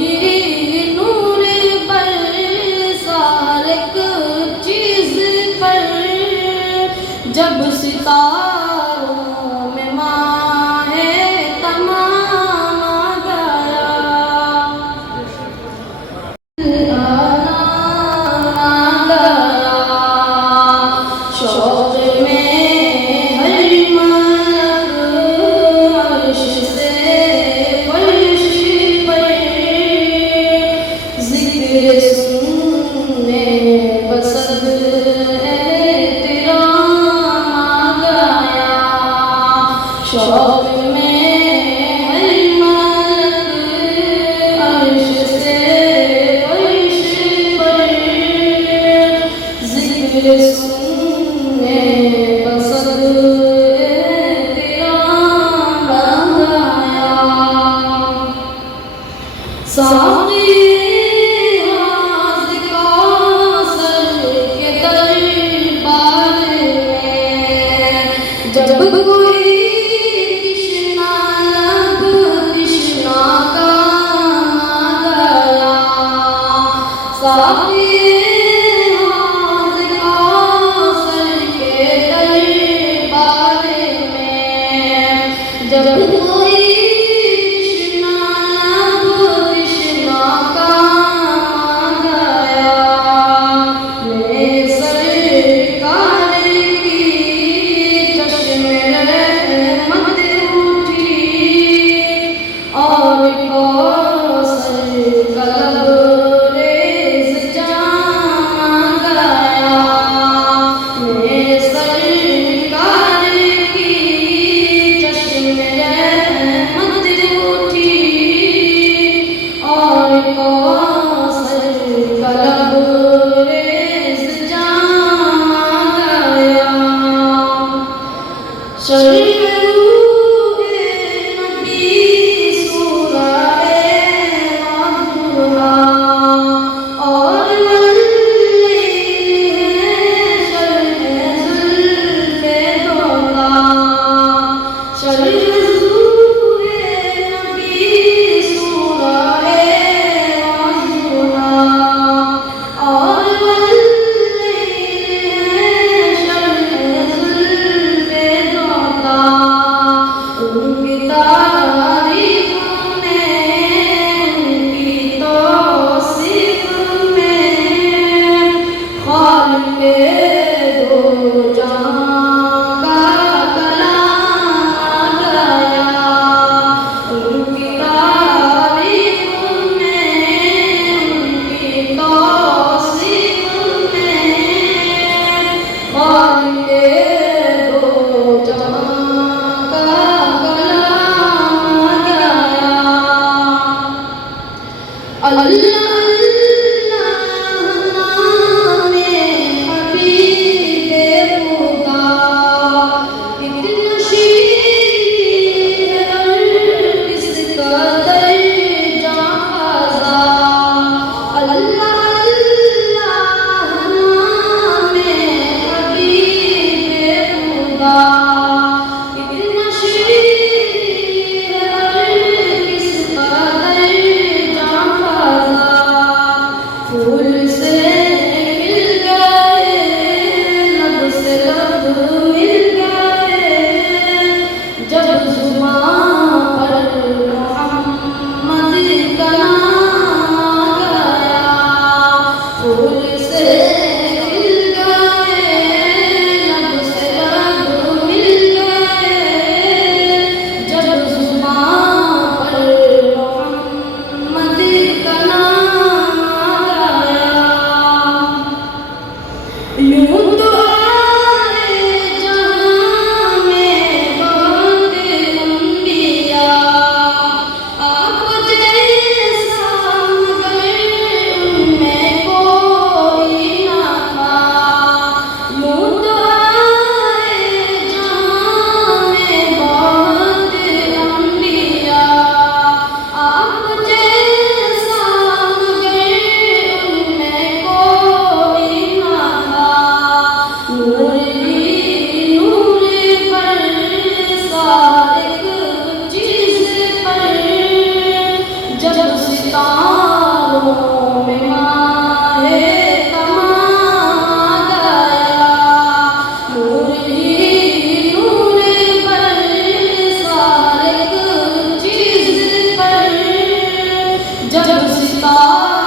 ही नूर पर सारे चीज पर जब सितारों में माहे तमाम गया शौक़ में हर मर्द अर्श से फर्श पर ज़िक्र सुनने बसद एहतराम गया शौक़ में हर मर्द अर्श से फर्श पर ज़िक्र सुनने बसद एहतराम गया साक़ी जब कोई कृष्णा लब कृष्णा का गया साक़ी कौसर के दरबार में जब कोई कृष्णा लब कृष्णा का गया मेरे सरकार की और कौसर का लबरेज़ जाम गया मेरे सरकार की चश्मे रहमत उठी और कौसर का लबरेज़ जाम गया सितारों में माहे तमा गया, नूर ही नूर पर सारे चीज पर, जब सितारों